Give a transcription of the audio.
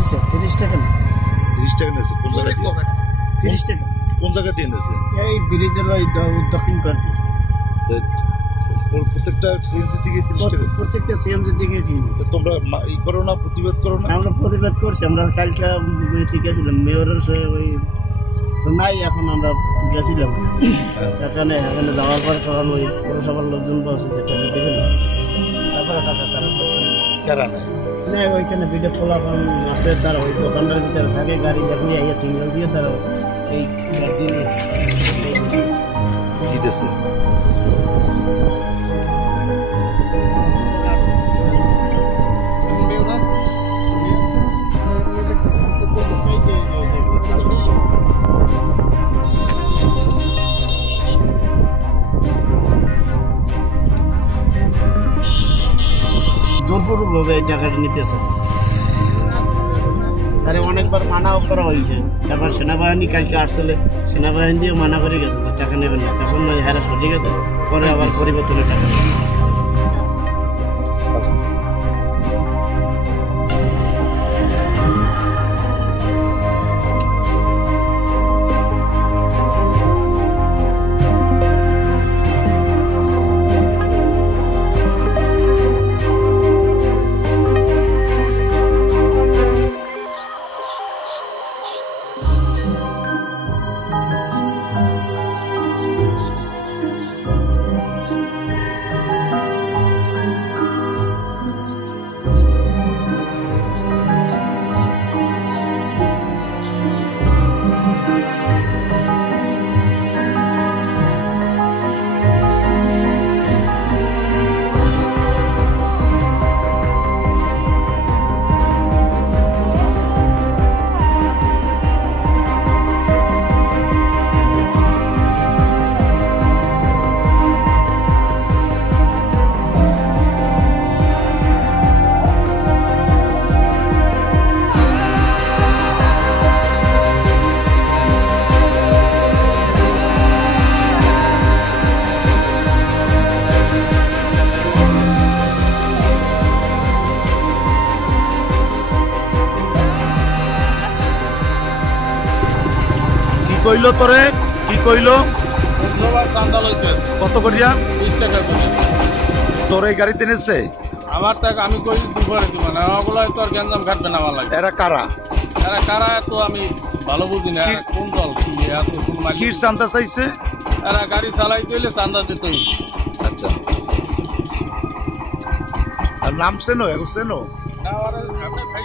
30 টাকা না 30 টাকা নিয়েছে কোন জায়গা থেকে 30 টাকা কোন জায়গা দিয়ে নিয়েছে এই ব্রিজের ওই দক্ষিণ পাড় প্রত্যেকটা সিএনজি দিকে 30 টাকা প্রত্যেকটা সিএনজি দিকে তো তোমরা ই করো না প্রতিবাদ করো না আমরা প্রতিবাদ করছি আমরা কালকে গেছিলাম মেয়রের ওই তো নাই এখন আমরা গেছিলাম এখানে যাওয়ার পর তখন ওই পৌরসভার লোকজন বলছে যে টাকা দেবেন তারপরে টাকা তারা কারা নাই না ওইখানে ভিডিও খোলা আছে তারা ওই দোকানটার ভিতরে থাকে গাড়ি দেখলে আইয়া সিগন্যাল দিয়ে তারা এই কি দিচ্ছে জোরপূর্বকভাবে এই টাকাটা নিতেছে তারে অনেকবার মানাও করা হয়েছে তারপর সেনাবাহিনী কালকে আসলে সেনাবাহিনী দিয়েও মানা করে গেছে যে টাকা নেবেন না তখন হ্যাঁ সরে গেছে পরে আবার পরিবর্তনের টাকা কইলো তোরে কি কইলো কত করিয়া 20 টাকা করে তোর এই গাড়িতে নিচ্ছে আমার টাকা আমি কই দুপুরে দিব না ওগুলো তো আর গ্যাঞ্জাম কাটবে না আমার লাগে এরা কারা তো আমি ভালো বুঝি না কোন দল কি এত কোন মালিক কি চান্দা চাইছে এরা গাড়ি চালাইতে হইলে চান্দা দিতে হইবে আচ্ছা আর নাম চেনো এখন চেনো না আর আপনি ভাই